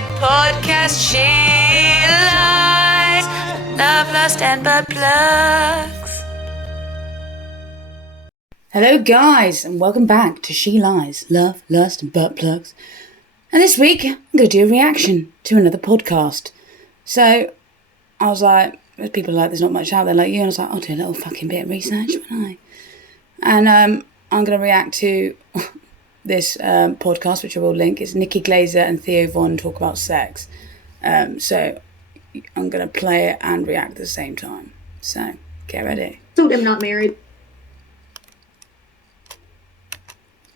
my podcast, She Lies, Love, Lust, and Butt Plugs. Hello guys, and welcome back to She Lies, Love, Lust, and Butt Plugs. And this week, I'm going to do a reaction to another podcast. So, I was like, there's people like, there's not much out there like you, and I was like, I'll do a little fucking bit of research, won't I? And I'm going to react to this podcast, which I will link. It's Nikki, Glaser, and Theo talk about sex. So, I'm going to play it and react at the same time. So, get ready. So I'm not married.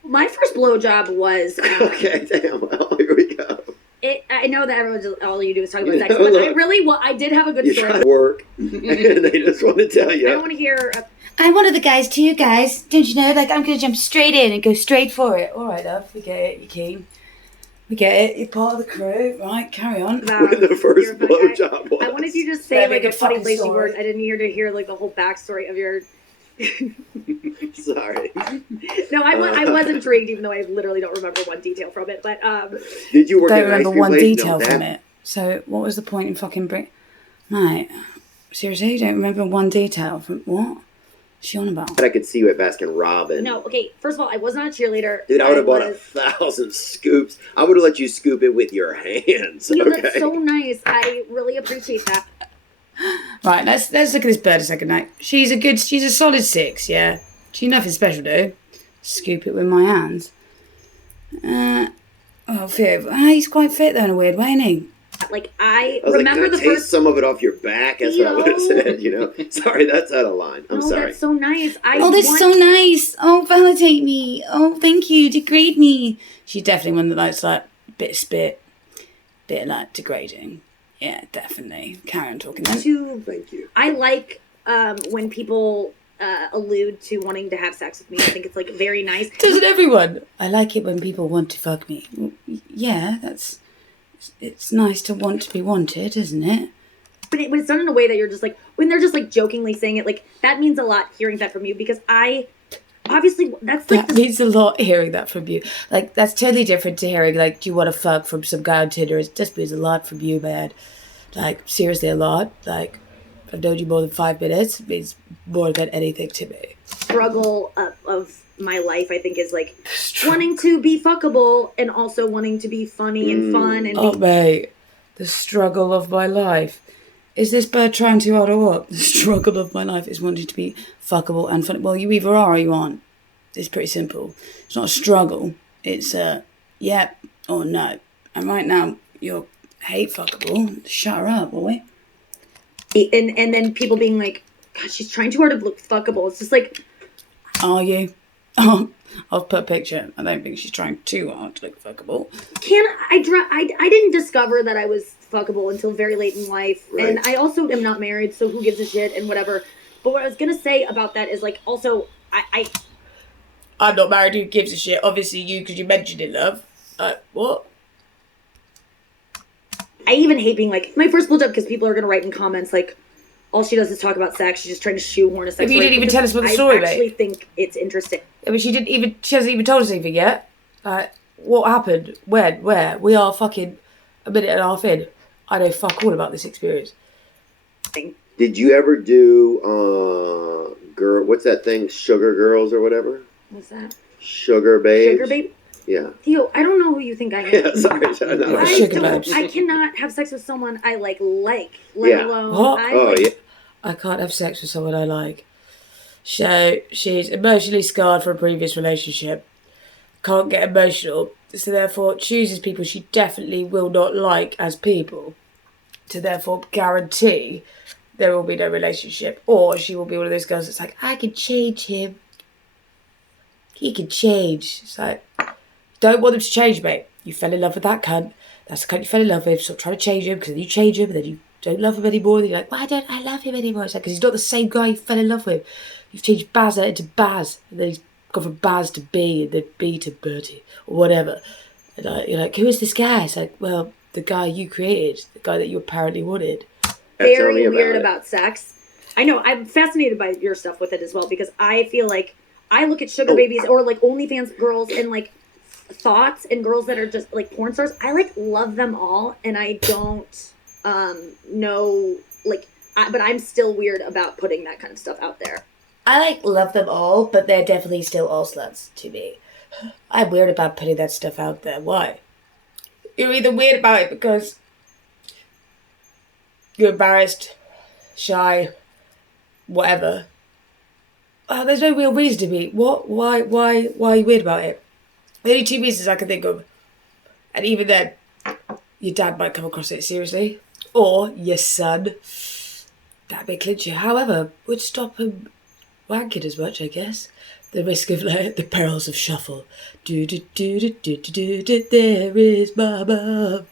My first blowjob was... okay, damn, well, here we go. I know that everyone's all you do is talk about sex, but look, I did have a good story. You try to work, and they just want to tell you. I don't want to hear... I'm one of the guys too, guys. Don't you know? Like, I'm going to jump straight in and go straight for it. All right, love, we get it. You're keen. We get it. You're part of the crew. Right, carry on. When the first blowjob was. I wanted you to just say, like, a funny fucking lazy story. word. I didn't hear like, the whole backstory of your... Sorry. No, I was intrigued, even though I literally don't remember one detail from it. But did you work don't at an remember ice cream one place? detail No, from it. So what was the point in fucking Mate, seriously, you don't remember one detail from what? What's she on about? I could see you at Baskin Robbins. no, okay. First of all, I was not a cheerleader. Dude, I would have bought 1,000 scoops. I would have let you scoop it with your hands. You, Okay. that's so nice. I really appreciate that. Right, let's look at this bird a second. Now, she's a solid 6, yeah. She's nothing special, dude. Scoop it with my hands. Theo, he's quite fit though in a weird way, isn't he? Like, I was remember like, the can I taste first... some of it off your back? That's what I would have said, you know? Sorry, that's out of line. I'm sorry. That's so nice. That's so nice. Oh, validate me. Oh, thank you. Degrade me. She's definitely one that likes, like, a bit of spit. Bit of, like, degrading. Yeah, definitely. Carry on talking then. Thank you. I like when people allude to wanting to have sex with me. I think it's, like, very nice. Doesn't everyone? I like it when people want to fuck me. Well, yeah, it's nice to want to be wanted, isn't it? But it's done in a way that you're just, like, when they're just, like, jokingly saying it, like, that means a lot hearing that from you, because obviously, that's, like... That means a lot hearing that from you. Like, that's totally different to hearing, like, do you want to fuck from some guy on Tinder? It just means a lot from you, man. Like, seriously, a lot. Like, I've known you more than 5 minutes. It means more than anything to me. Struggle of my life, I think, is, like, wanting to be fuckable and also wanting to be funny and fun. And mate, the struggle of my life. Is this bird trying too hard or what? The struggle of my life is wanting to be fuckable and funny. Well, you either are or you aren't. It's pretty simple. It's not a struggle. It's a yep or no. And right now, you're hate fuckable. Shut her up, boy. And then people being like, God, she's trying too hard to look fuckable. It's just like... Are you? Oh, I'll put a picture. I don't think she's trying too hard to look fuckable. I didn't discover that I was fuckable until very late in life. Right. And I also am not married, so who gives a shit and whatever. But what I was going to say about that is, like, also, I'm not married, who gives a shit? Obviously you, because you mentioned it, love. What? I even hate being like, my first blowjob, because people are going to write in comments, like, all she does is talk about sex. She's just trying to shoehoorn a sex. But you didn't even tell us what the story, mate. I actually think it's interesting. I mean, she hasn't even told us anything yet. What happened? When? Where? We are fucking a minute and a half in. I know fuck all about this experience. Did you ever do, what's that thing? Sugar Girls or whatever? What's that? Sugar Babes? Sugar Babe? Yeah. Theo, I don't know who you think I am. Yeah, sorry. No. I cannot have sex with someone I like, let alone... What? I can't have sex with someone I like. So, she's emotionally scarred from a previous relationship. Can't get emotional. So, therefore, chooses people she definitely will not like as people. To therefore guarantee there will be no relationship. Or she will be one of those girls that's like, I can change him. He can change. It's like, don't want them to change, mate. You fell in love with that cunt. That's the cunt you fell in love with. Stop trying to change him, because then you change him and then you don't love him anymore. And you're like, why don't I love him anymore? It's like, because he's not the same guy you fell in love with. You've changed Bazza into Baz. And then he's gone from Baz to B and then B to Bertie or whatever. And you're like, who is this guy? It's like, well, the guy you created. The guy that you apparently wanted. Very weird about sex. I know. I'm fascinated by your stuff with it as well, because I feel like I look at sugar babies or like OnlyFans girls and like thoughts and girls that are just like porn stars. I like love them all, and I don't know like. But I'm still weird about putting that kind of stuff out there. I like love them all, but they're definitely still all sluts to me. I'm weird about putting that stuff out there. Why? You're either weird about it because you're embarrassed, shy, whatever. There's no real reason to be. What? Why are you weird about it? The only two reasons I can think of, and even then, your dad might come across it seriously, or your son. That may clinch you. However, would stop him wanking as much, I guess. The risk of like the perils of shuffle. Do do do do do do do. There is my mom.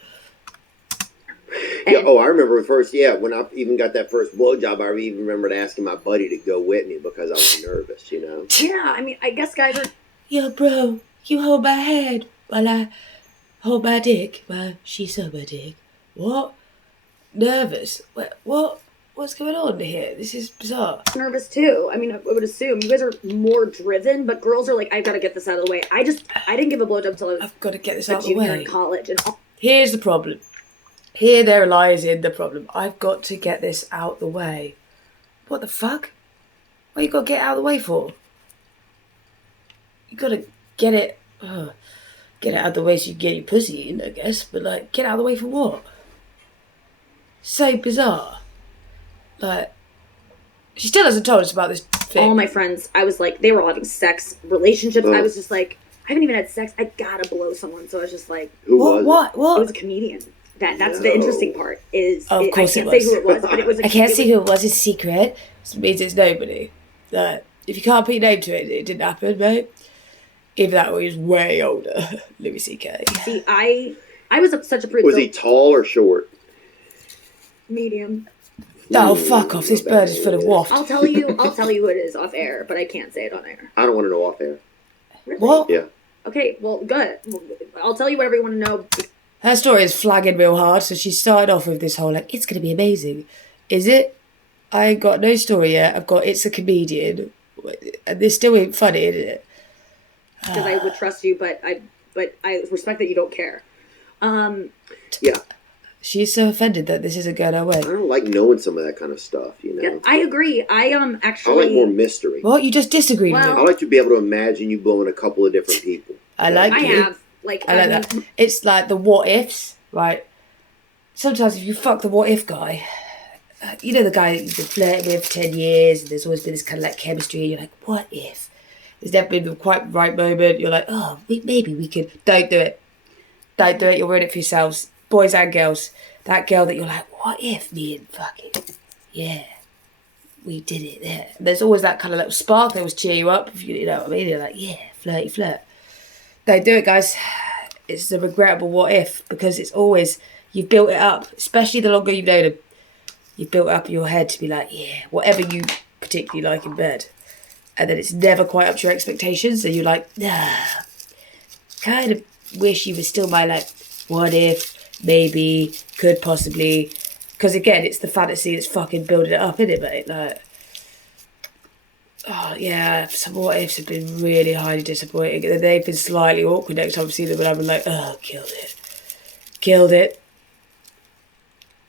Yeah, I remember first. Yeah, when I even got that first blowjob, I even remembered asking my buddy to go with me because I was nervous. You know. Yeah, I mean, I guess guys are. Yo, bro, you hold my hand while I hold my dick while she suck my dick. What? Nervous? What? What's going on here? This is bizarre. Nervous too. I mean, I would assume you guys are more driven, but girls are like, I've got to get this out of the way. I didn't give a blowjob until I was. I've got to get this a out of the junior way. in college, and Here's the problem. Here there lies in the problem. I've got to get this out the way. What the fuck? What you got to get out of the way for? You got to get it out of the way so you can get your pussy in, I guess. But like, get out of the way for what? So bizarre. Like, she still hasn't told us about this thing. all my friends, I was like, they were all having sex relationships. I was just like, I haven't even had sex. I gotta blow someone. So I was just like, Who was it? It was a comedian. That's the interesting part. Of course I can't say who it was, but it was. I can't say who it was. It's secret. It means it's nobody. Like, if you can't put your name to it, it didn't happen, mate. Either that or he was way older. Louis C.K. See, I was such a prude. Was he tall or short? Medium? Oh, fuck off. This bird is full of waft. I'll tell you who it is off air, but I can't say it on air. I don't want to know off air. Really? What? Yeah. Okay, well, good. I'll tell you whatever you want to know. Her story is flagging real hard, so she started off with this whole, like, it's going to be amazing. Is it? I ain't got no story yet. I've got, it's a comedian. And this still ain't funny, is it? Because I would trust you, but I respect that you don't care. Yeah. She's so offended that this isn't going her way. I don't like knowing some of that kind of stuff, you know? Yeah, I agree. I actually. I like more mystery. What? You just disagreed with Well- me. I like to be able to imagine you blowing a couple of different people. I like I you. have like. I like that. It's like the what ifs, right? Sometimes if you fuck the what if guy, you know the guy that you've been flirting with for 10 years, and there's always been this kind of like chemistry, and you're like, what if? There's never been the quite right moment. You're like, oh, maybe we could. Don't do it. Don't do it. You'll ruin it for yourselves, boys and girls. That girl that you're like, what if me and fucking, yeah, we did it there. There's always that kind of little spark that always cheer you up. If you know what I mean? You're like, yeah, flirty flirt. Don't do it, guys. It's a regrettable what if, because it's always, you've built it up, especially the longer you've known them. You've built it up in your head to be like, yeah, whatever you particularly like in bed. And then it's never quite up to your expectations. And you're like, nah, kind of wish you were still my, like, what if, maybe, could possibly. Because again, it's the fantasy that's fucking building it up, isn't it, mate? Like, oh, yeah, some what ifs have been really highly disappointing. And they've been slightly awkward next time I've seen them, and I've been like, oh, killed it.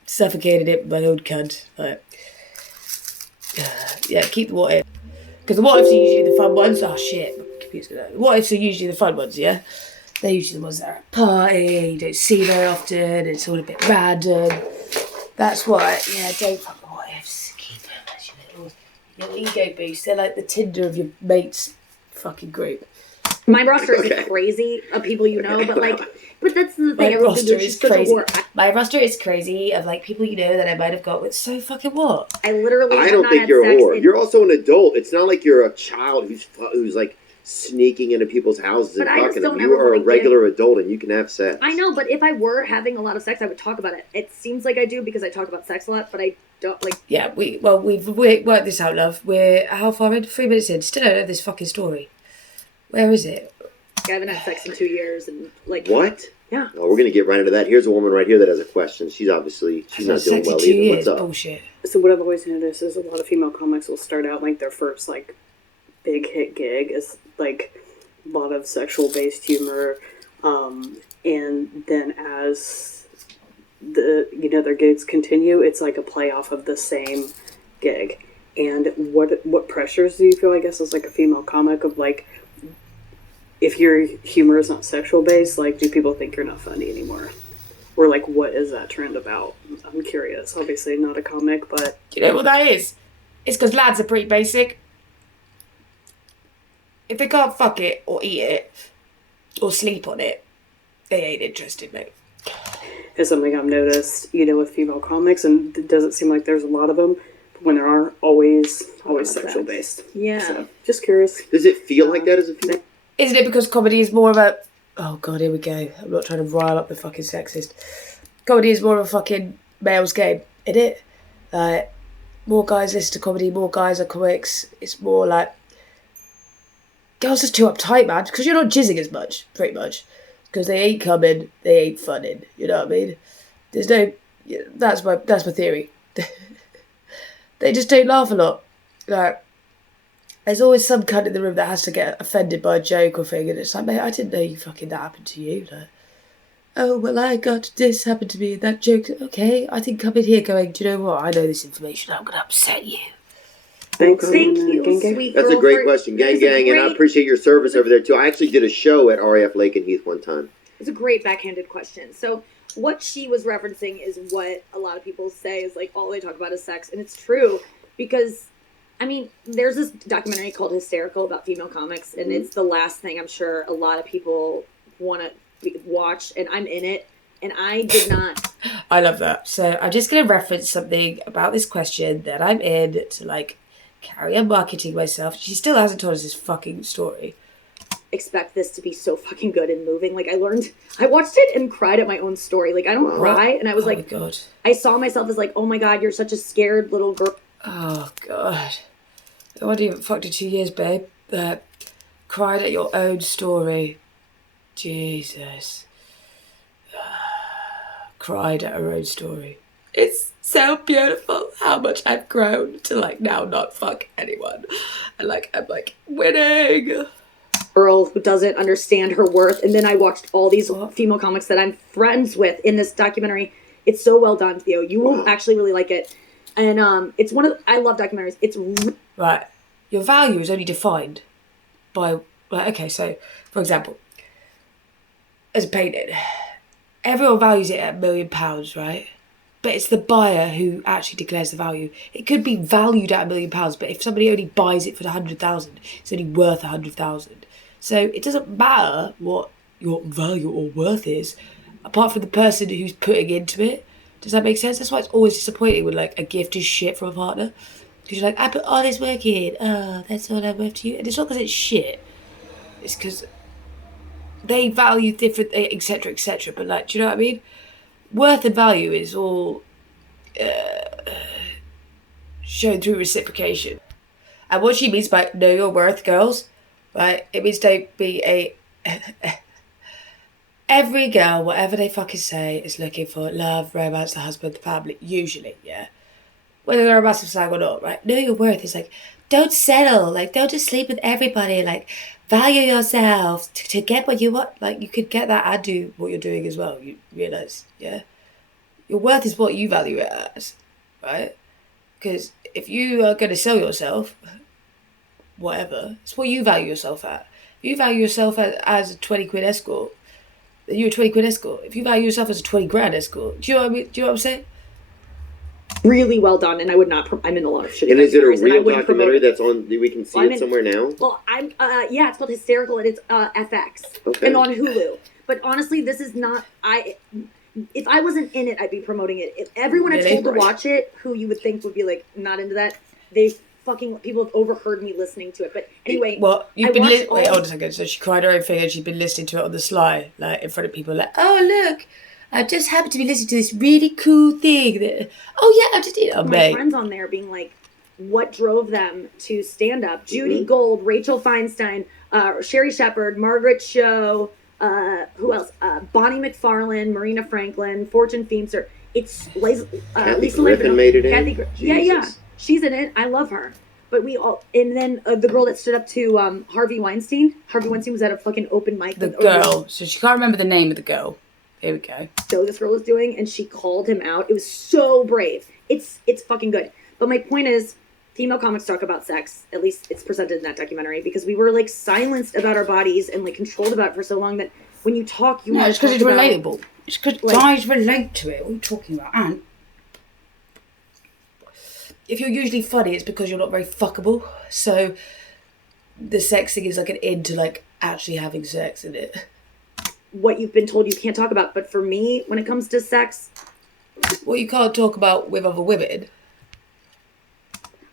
Suffocated it with my own cunt. Like, yeah, keep the what if. Because the what ifs are usually the fun ones. Oh, shit, my computer's gonna. What ifs are usually the fun ones, yeah? They're usually the ones that are at a party, you don't see very often, it's all a bit random. That's why, yeah, don't fuck the what ifs. Keep them as your little ego boost. They're like the Tinder of your mates' fucking group. My roster is crazy of people you know, but that's the thing. My Everyone roster thinks is she's such a crazy. whore. My roster is crazy of like people you know that I might have got with. So fucking what? I literally. I have don't not think had you're a sex whore. in- You're also an adult. It's not like you're a child who's like sneaking into people's houses and But I just fucking don't them. You ever are a wanna regular adult and you can have sex. I know, but if I were having a lot of sex, I would talk about it. It seems like I do because I talk about sex a lot, but I don't like. Yeah, we've worked this out, love. We're how far in? 3 minutes in. Still don't know this fucking story. Where is it? I haven't had sex in 2 years, and like. What? Yeah. Oh, we're gonna get right into that. Here's a woman right here that has a question. She's not doing Sex in well 2 either. years. What's up? Bullshit. So what I've always noticed is a lot of female comics will start out like their first like big hit gig is like a lot of sexual based humor And then as their gigs continue, it's like a play off of the same gig. And what pressures do you feel, I guess, as like a female comic of like, if your humor is not sexual based, like, do people think you're not funny anymore? Or like, what is that trend about? I'm curious. Obviously not a comic, but... Do you know what that is? It's because lads are pretty basic. If they can't fuck it or eat it or sleep on it, they ain't interested, mate. It's something I've noticed, with female comics, and it doesn't seem like there's a lot of them. But when there are, always sexual based. Yeah. So, just curious. Does it feel like that as a female? Isn't it because comedy is more of a... Oh, God, here we go. I'm not trying to rile up the fucking sexist. Comedy is more of a fucking male's game, isn't it? More guys listen to comedy, more guys are comics. It's more like... Girls are too uptight, man, because you're not jizzing as much, pretty much. Because they ain't coming, they ain't funning. You know what I mean? There's no... That's my theory. They just don't laugh a lot. Like... There's always some cunt in the room that has to get offended by a joke or thing, and it's like, mate, I didn't know that happened to you. Like, oh, well, I got this happened to me, and that joke, okay, I didn't come in here going, do you know what, I know this information, I'm going to upset you. Thanks. Thank you, Gang, gang. sweet That's girl. a great question. Gang, gang, and I appreciate your service over there, too. I actually did a show at RAF Lake and Heath one time. It's a great backhanded question. So what she was referencing is what a lot of people say is like all they talk about is sex, and it's true because... I mean, there's this documentary called Hysterical about female comics, and it's the last thing I'm sure a lot of people want to watch, and I'm in it, and I did not. I love that. So I'm just going to reference something about this question that I'm in to, like, carry on marketing myself. She still hasn't told us this fucking story. Expect this to be so fucking good and moving. Like, I watched it and cried at my own story. Like, I don't cry, and I was my like, God. I saw myself as like, oh my God, you're such a scared little girl. Oh, God. I wasn't even fucked in 2 years, babe. Cried at your own story. Jesus. Cried at her own story. It's so beautiful how much I've grown to, like, now not fuck anyone. And, like, I'm, like, winning. Girl who doesn't understand her worth. And then I watched all these female comics that I'm friends with in this documentary. It's so well done, Theo. You will actually really like it. And it's I love documentaries. It's right. Your value is only defined by, like, okay, so, for example, as a painting, everyone values it at £1 million, right? But it's the buyer who actually declares the value. It could be valued at £1 million, but if somebody only buys it for 100,000, it's only worth 100,000. So it doesn't matter what your value or worth is, apart from the person who's putting into it. Does that make sense? That's why it's always disappointing when, like, a gift is shit from a partner. Because you're like, I put all this work in. Oh, that's all I'm worth to you. And it's not because it's shit. It's because they value different, etc., etc. But, like, do you know what I mean? Worth and value is all shown through reciprocation. And what she means by know your worth, girls, right? It means don't be a... Every girl, whatever they fucking say, is looking for love, romance, the husband, the family, usually, yeah? Whether they're a massive slag or not, right? Know your worth is like, don't settle, like, don't just sleep with everybody, like, value yourself to get what you want. Like, you could get that and do what you're doing as well, you realise, yeah? Your worth is what you value it as, right? Because if you are going to sell yourself, whatever, it's what you value yourself at. If you value yourself as a 20 quid escort, you're a 20 quid escort. If you value yourself as a 20 grand escort, do you know what I mean? Do you know what I'm saying? really well done, and I would not. I'm in a lot of shitty. And is it a documentaries, real documentary that's on? We can see it somewhere now. Well, I'm. Yeah, it's called Hysterical, and it's FX and on Hulu. But honestly, this is not. If I wasn't in it, I'd be promoting it. If everyone I told to watch it, who you would think would be like not into that, people have overheard me listening to it. But anyway, well, you've been wait, hold a second. So she cried her own thing, and she'd been listening to it on the sly, like in front of people, like, oh look, I just happened to be listening to this really cool thing. That, oh yeah, I just did. Oh, my friends on there being like, what drove them to stand up? Judy Gold, Rachel Feinstein, Sherry Shepard, Margaret Cho. Who else? Bonnie McFarlane, Marina Franklin, Fortune Feimster. It's Lisa Griffin made it in. Yeah. She's in it. I love her. But we all, and then the girl that stood up to Harvey Weinstein. Harvey Weinstein was at a fucking open mic. The girl. So she can't remember the name of the girl. Here we go. So this girl was doing, and she called him out. It was so brave. It's fucking good. But my point is, female comics talk about sex. At least it's presented in that documentary, because we were like silenced about our bodies and like controlled about it for so long that when you talk, you no, it's because it's relatable. It's because like, guys relate to it. What are you talking about? And if you're usually funny, it's because you're not very fuckable. So the sex thing is like an in to like actually having sex in it. What you've been told you can't talk about. But for me, when it comes to sex, what you can't talk about with other women.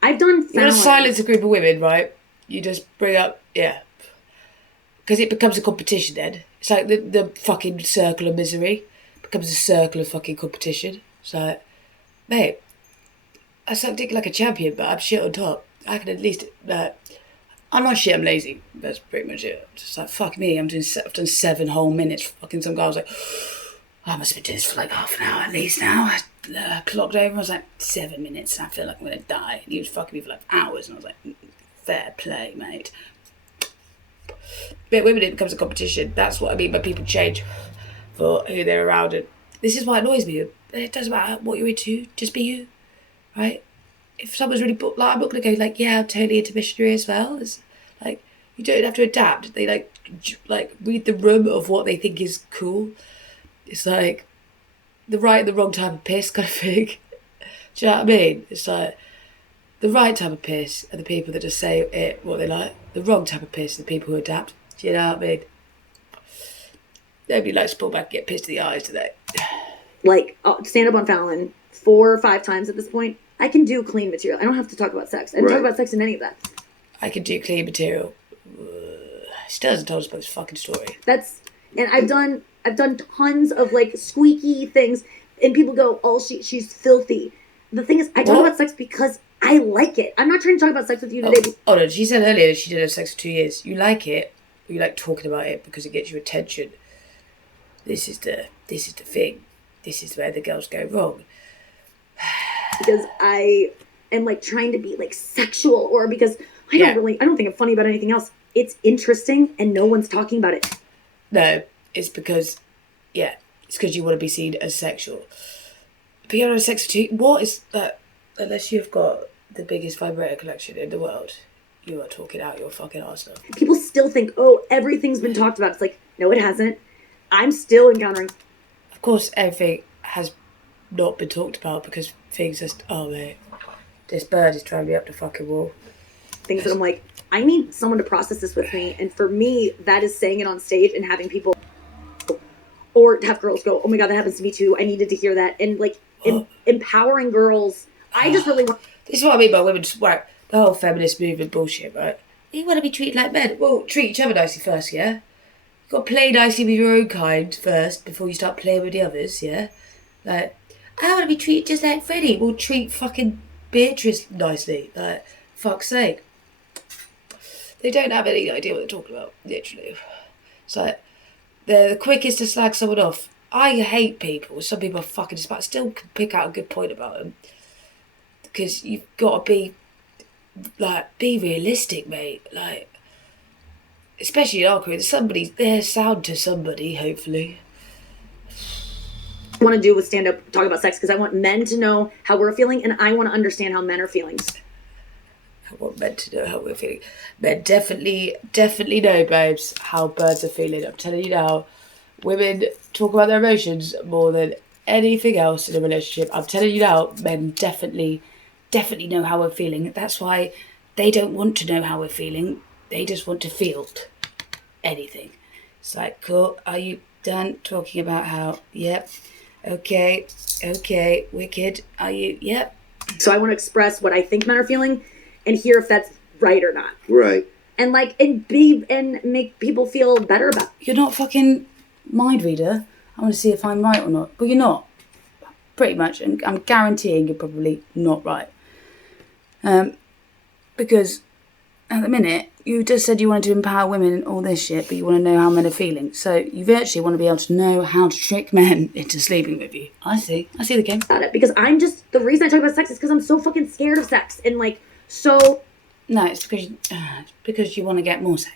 I've done. You want to silence a group of women, right? You just bring up, yeah. Because it becomes a competition then. It's like the fucking circle of misery. It becomes a circle of fucking competition. It's like, mate, I suck dick like a champion, but I'm shit on top. I can at least, I'm not shit, I'm lazy. That's pretty much it. Just like, fuck me, I've done 7 whole minutes. Fucking some guy was like, I must have been doing this for like half an hour at least now. I clocked over, I was like, 7 minutes, and I feel like I'm going to die. And he was fucking me for like hours, and I was like, fair play, mate. But women, it becomes a competition. That's what I mean by people change for who they're around. And this is why it annoys me. It doesn't matter what you're into, just be you, right? If someone's really booked, like, I'm not going to go like, yeah, I'm totally into missionary as well. It's like, you don't have to adapt. They like read the room of what they think is cool. It's like the right and the wrong type of piss kind of thing. Do you know what I mean? It's like the right type of piss are the people that just say it what they like. The wrong type of piss are the people who adapt. Do you know what I mean? Nobody likes to pull back and get pissed in the eyes, do they? Like, stand up on Fallon 4 or 5 times at this point. I can do clean material. I don't have to talk about sex. I don't talk about sex in any of that. I can do clean material. Still hasn't told us about this fucking story. And I've done tons of like squeaky things, and people go, "Oh, she's filthy." The thing is, I talk about sex because I like it. I'm not trying to talk about sex with you today. Oh no, she said earlier she did have sex for 2 years. You like it, or you like talking about it because it gets you attention. This is the thing. This is where the girls go wrong. Because I am like trying to be like sexual, or because I don't think I'm funny about anything else. It's interesting and no one's talking about it. No, it's because you want to be seen as sexual. But you have sex for 2. What is that? Unless you've got the biggest vibrator collection in the world, you are talking out your fucking arse off. People still think, oh, everything's been talked about. It's like, no, it hasn't. I'm still encountering. Of course, everything has not been talked about because things just, oh mate, this bird is driving me up the fucking wall. Things that I'm like, I need someone to process this with me. And for me, that is saying it on stage and having people, or have girls go, oh my God, that happens to me too. I needed to hear that. And like empowering girls. I just really want. This is what I mean by women's work. The whole feminist movement bullshit, right? You want to be treated like men. Well, treat each other nicely first, yeah? You've got to play nicely with your own kind first before you start playing with the others, yeah? Like, I want to be treated just like Freddie. Well, treat fucking Beatrice nicely. Like, fuck's sake. They don't have any idea what they're talking about, literally. It's like, they're the quickest to slag someone off. I hate people. Some people are fucking despite. Still can pick out a good point about them. Because you've got to be realistic, mate. Like, especially in our career, they're sound to somebody, hopefully. I want to do with stand-up, talk about sex, because I want men to know how we're feeling, and I want to understand how men are feeling. I want men to know how we're feeling. Men definitely know, babes, how birds are feeling. I'm telling you now, women talk about their emotions more than anything else in a relationship. I'm telling you now, men definitely know how we're feeling. That's why they don't want to know how we're feeling. They just want to feel anything. It's like, cool, are you done talking about how, yep, okay, wicked, are you, yep. So I want to express what I think men are feeling and hear if that's right or not. Right. And like, and make people feel better about it. You're not fucking mind reader. I want to see if I'm right or not. But you're not. Pretty much. And I'm guaranteeing you're probably not right. Because at the minute, you just said you wanted to empower women and all this shit, but you want to know how men are feeling. So you virtually want to be able to know how to trick men into sleeping with you. I see the game. About it. Because the reason I talk about sex is because I'm so fucking scared of sex. And like, so No, it's because you want to get more sex.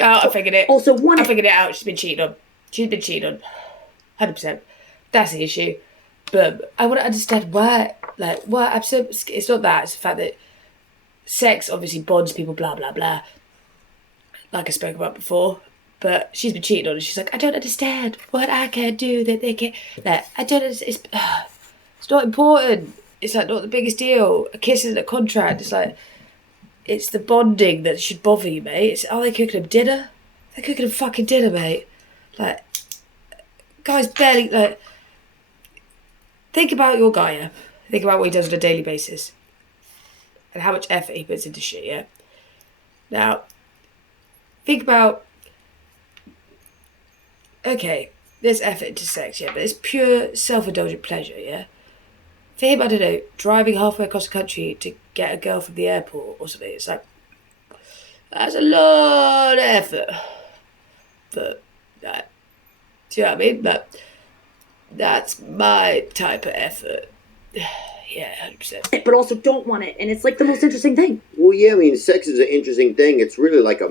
Oh, I figured it. Also, I figured it out. She's been cheated on. 100%. That's the issue. But I want to understand why. Like, what? It's not that. It's the fact that sex obviously bonds people. Blah blah blah. Like I spoke about before. But she's been cheated on, and she's like, I don't understand what I can do that they can't. Like, I don't understand. It's not important. It's like not the biggest deal. A kiss isn't a contract. It's like, it's the bonding that should bother you, mate. Are they cooking them dinner? They're cooking them fucking dinner, mate. Like, guys barely, like, think about your guy, yeah? Think about what he does on a daily basis. And how much effort he puts into shit, yeah? Now, think about, okay, there's effort into sex, yeah, but it's pure self-indulgent pleasure, yeah? For him, I don't know, driving halfway across the country to get a girl from the airport or something, it's like, that's a lot of effort. But, do you know what I mean? But that's my type of effort. Yeah, 100%. But also don't want it, and it's like the most interesting thing. Well, yeah, I mean, sex is an interesting thing. It's really like a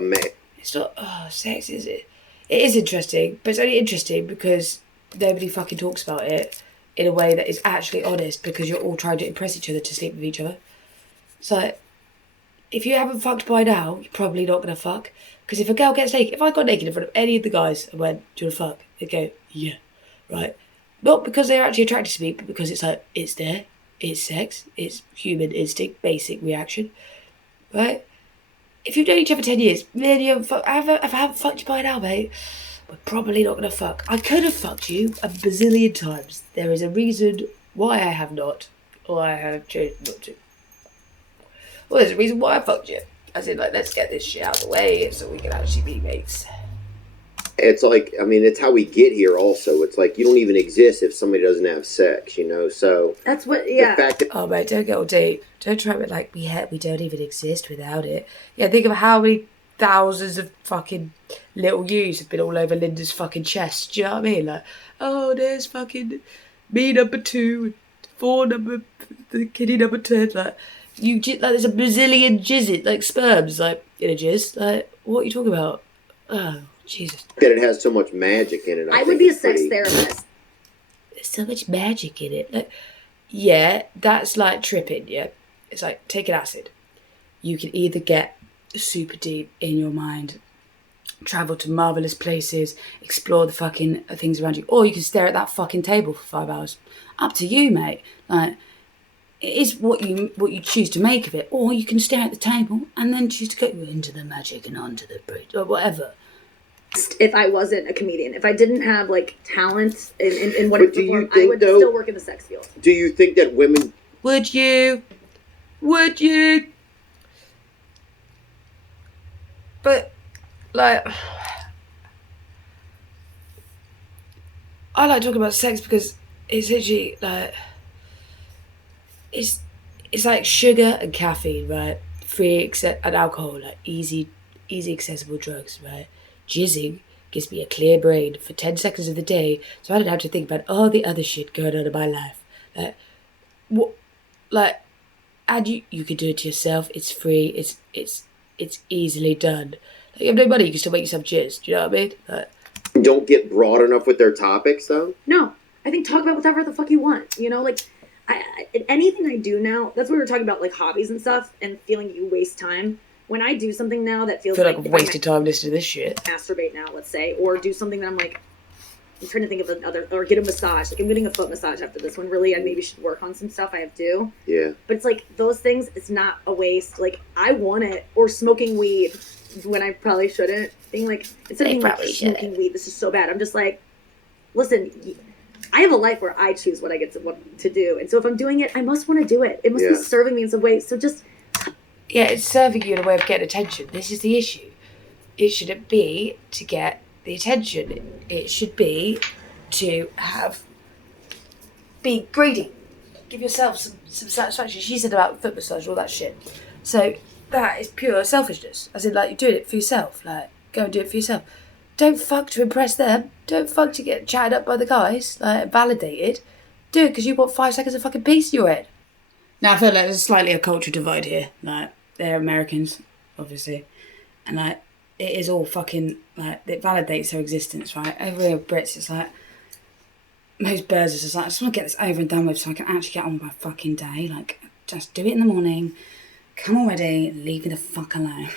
It's not, sex, is it? It is interesting, but it's only interesting because nobody fucking talks about it in a way that is actually honest because you're all trying to impress each other to sleep with each other. So, if you haven't fucked by now, you're probably not going to fuck. Because if a girl gets naked, if I got naked in front of any of the guys and went, do you want to fuck? They'd go, yeah, right? Not because they're actually attracted to me, but because it's like, it's there, it's sex, it's human instinct, basic reaction, right? If you've known each other 10 years, me and you if I haven't fucked you by now, mate, we're probably not going to fuck. I could have fucked you a bazillion times. There is a reason why I have not, or I have chosen not to. Well, there's a reason why I fucked you. As in, like, let's get this shit out of the way so we can actually be mates. It's like, I mean, it's how we get here also. It's like you don't even exist if somebody doesn't have sex, you know? So that's what, yeah. The fact that, oh, mate, don't get all deep. Don't try to like, we don't even exist without it. Yeah, think of how many thousands of fucking little yous have been all over Linda's fucking chest. Do you know what I mean? Like, oh, there's fucking me number 2, 4 the kitty number 10. Like, there's a bazillion jizzit, like sperms, like in a jizz. Like, what are you talking about? Oh, Jesus. that it has so much magic in it. I would be a sex therapist. There's so much magic in it. Like, yeah, that's like tripping, yeah? It's like taking acid. You can either get super deep in your mind, travel to marvellous places, explore the fucking things around you, or you can stare at that fucking table for 5 hours. Up to you, mate. Like, it is what you choose to make of it, or you can stare at the table and then choose to go into the magic and onto the bridge, or whatever. If I wasn't a comedian, if I didn't have like talent in what I perform, I would though, still work in the sex field. Do you think that women... Would you? But, like, I like talking about sex because it's literally like, it's like sugar and caffeine, right? Free and alcohol, like easy accessible drugs, right? Jizzing gives me a clear brain for 10 seconds of the day, so I don't have to think about all the other shit going on in my life. Like, what, like, and you can do it to yourself. It's free. It's easily done. Like, you have no money, you can still make yourself jizz. Do you know what I mean? Like, don't get broad enough with their topics, though? No, I think talk about whatever the fuck you want. You know, like, anything I do now, that's what we were talking about, like hobbies and stuff, and feeling you waste time. When I do something now that feels I feel like I've wasted time listening to this shit. Masturbate now, let's say, or do something that I'm like, I'm trying to think of another, or get a massage. Like, I'm getting a foot massage after this one. Really, I maybe should work on some stuff I have to. Yeah. But it's like, those things, it's not a waste. Like, I want it. Or smoking weed when I probably shouldn't. Being like, instead of being like, smoking weed, this is so bad. I'm just like, listen, I have a life where I choose what I get to do. And so if I'm doing it, I must want to do it. It must be serving me in some way. So just... Yeah, it's serving you in a way of getting attention. This is the issue. It shouldn't be to get the attention. It should be to be greedy. Give yourself some satisfaction. She said about foot massage, all that shit. So that is pure selfishness. As in, like, you're doing it for yourself. Like, go and do it for yourself. Don't fuck to impress them. Don't fuck to get chatted up by the guys, like, validated. Do it because you want 5 seconds of fucking peace in your head. Now, I feel like there's slightly a culture divide here. Like, they're Americans, obviously, and like it is all fucking like it validates their existence, right? Over here, Brits, it's like most birds are just like, I just want to get this over and done with so I can actually get on with my fucking day. Like, just do it in the morning, come already, leave me the fuck alone.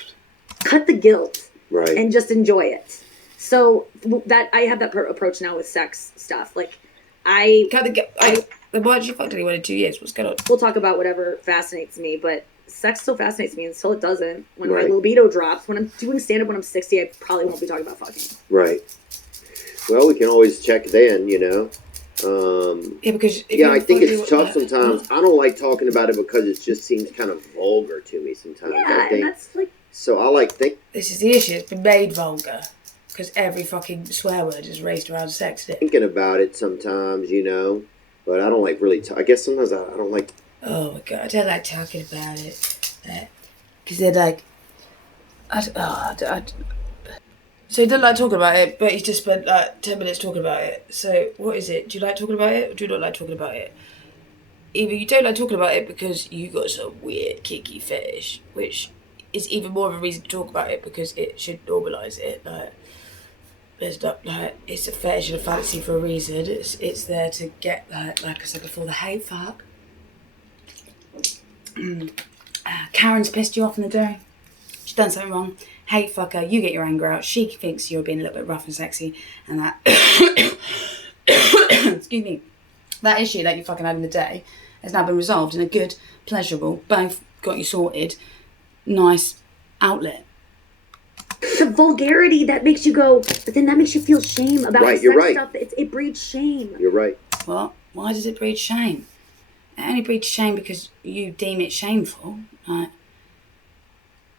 Cut the guilt, Right. and just enjoy it. So that I have that approach now with sex stuff. Like, why did you fuck anyone in 2 years? What's going on? we'll talk about whatever fascinates me, but sex still fascinates me until it doesn't. When Right. my libido drops, when I'm doing stand-up when I'm 60, I probably won't be talking about fucking. Right. Well, we can always check then, you know. Yeah, because I think it's tough sometimes. I don't like talking about it because it just seems kind of vulgar to me sometimes. Yeah, I and think. that's like, So I like think. This is the issue. It's been made vulgar because every fucking swear word is raised around sex. Thinking about it sometimes, you know, but I don't like really. I guess sometimes I don't like. Oh my god, I don't like talking about it because they're like, so he doesn't like talking about it, but he's just spent like 10 minutes talking about it. So what is it? Do you like talking about it, or do you not like talking about it? Either you don't like talking about it because you got some weird kinky fetish, which is even more of a reason to talk about it because it should normalise it. Like, there's not like it's a fetish and a fantasy for a reason. It's there to get like I said before, the hate fuck. Karen's pissed you off in the day. She's done something wrong. Hate fuck her. You get your anger out. She thinks you're being a little bit rough and sexy, and that excuse me, that issue that you fucking had in the day has now been resolved in a good, pleasurable, both got you sorted, nice outlet. the vulgarity that makes you go, but then that makes you feel shame about Right, the you're sex right. stuff. It breeds shame. You're right. What? Why does it breed shame? It only breeds shame because you deem it shameful. Like,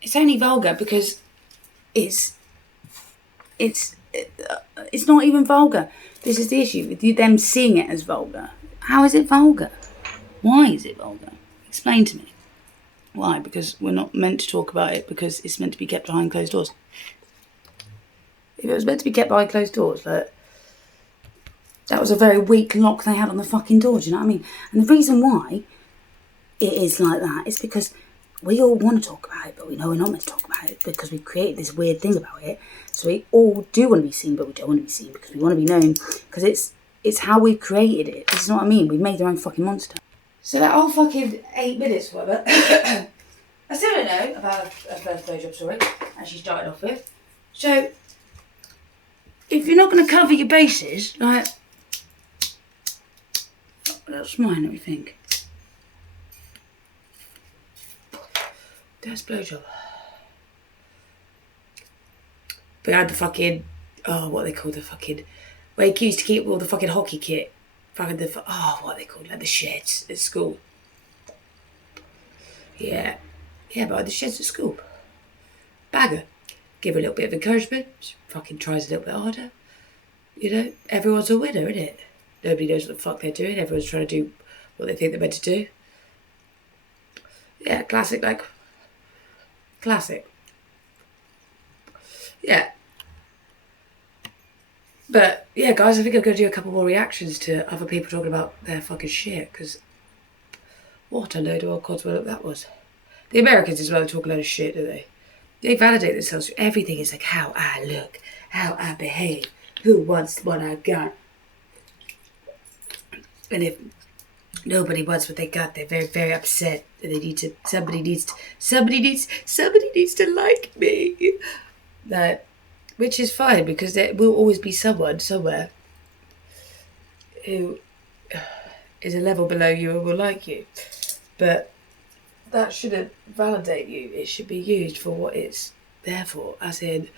it's only vulgar because it's not even vulgar. This is the issue with you, them seeing it as vulgar. How is it vulgar? Why is it vulgar? Explain to me. Why? Because we're not meant to talk about it because it's meant to be kept behind closed doors. If it was meant to be kept behind closed doors, like, that was a very weak lock they had on the fucking door, do you know what I mean? And the reason why it is like that is because we all want to talk about it, but we know we're not meant to talk about it because we've created this weird thing about it. So we all do want to be seen, but we don't want to be seen because we want to be known. Because it's how we've created it. This is what I mean. We've made their own fucking monster. So that whole fucking 8 minutes, whatever. I still don't know about a first blowjob story, as she started off with. So, if you're not going to cover your bases, like, that's mine, let me think. That's blowjob. We had the fucking, what they call the fucking, where you used to keep all the fucking hockey kit. Fucking what are they called? Like the sheds at school. Yeah, but the sheds at school. Bagger. Give her a little bit of encouragement. She fucking tries a little bit harder. You know, everyone's a winner, isn't it? Nobody knows what the fuck they're doing. Everyone's trying to do what they think they're meant to do. Yeah, classic. Yeah. But, yeah, guys, I think I'm going to do a couple more reactions to other people talking about their fucking shit, because what a load of old codswallop that was. The Americans as well talk a load of shit, don't they? They validate themselves. Everything is like how I look, how I behave, who wants what I got. And if nobody wants what they got, they're very, very upset. And they need to, somebody needs to like me. That, which is fine, because there will always be someone somewhere who is a level below you and will like you. But that shouldn't validate you. It should be used for what it's there for, as in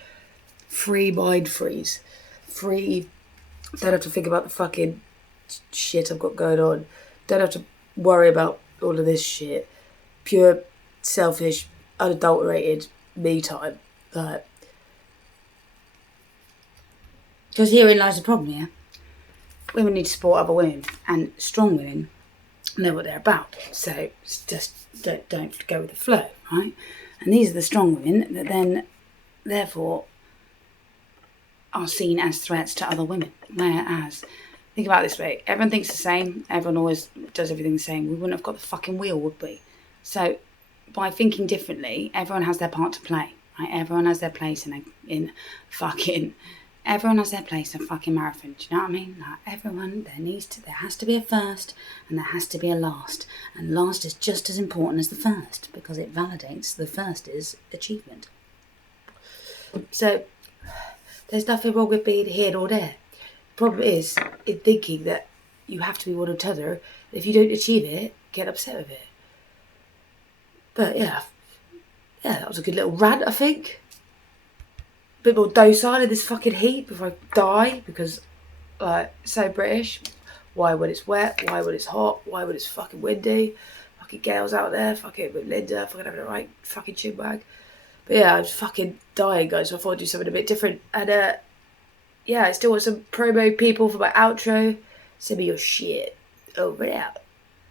free mind freeze. Free, don't have to think about the fucking shit I've got going on. Don't have to worry about all of this shit. Pure, selfish, unadulterated me time. Like, because herein lies the problem, yeah? Women need to support other women, and strong women know what they're about. So just don't go with the flow, right? And these are the strong women that then, therefore, are seen as threats to other women. Whereas, think about it this way, everyone thinks the same, everyone always does everything the same. We wouldn't have got the fucking wheel, would we? So by thinking differently, everyone has their part to play. Right? Everyone has their place in fucking. Everyone has their place in fucking marathon. Do you know what I mean? Like everyone, there has to be a first and there has to be a last. And last is just as important as the first because it validates the first is achievement. So there's nothing wrong with being here or there. Problem is in thinking that you have to be one or the other. If you don't achieve it, get upset with it. But yeah, that was a good little rant, I think. A bit more docile in this fucking heat before I die because so British. Why when it's wet? Why when it's hot? Why when it's fucking windy? Fucking gales out there, fucking with Linda, fucking having a right fucking chin wag. But yeah, I was fucking dying, guys, so I thought I'd do something a bit different. And I still want some promo people for my outro. Send me your shit. Over and out.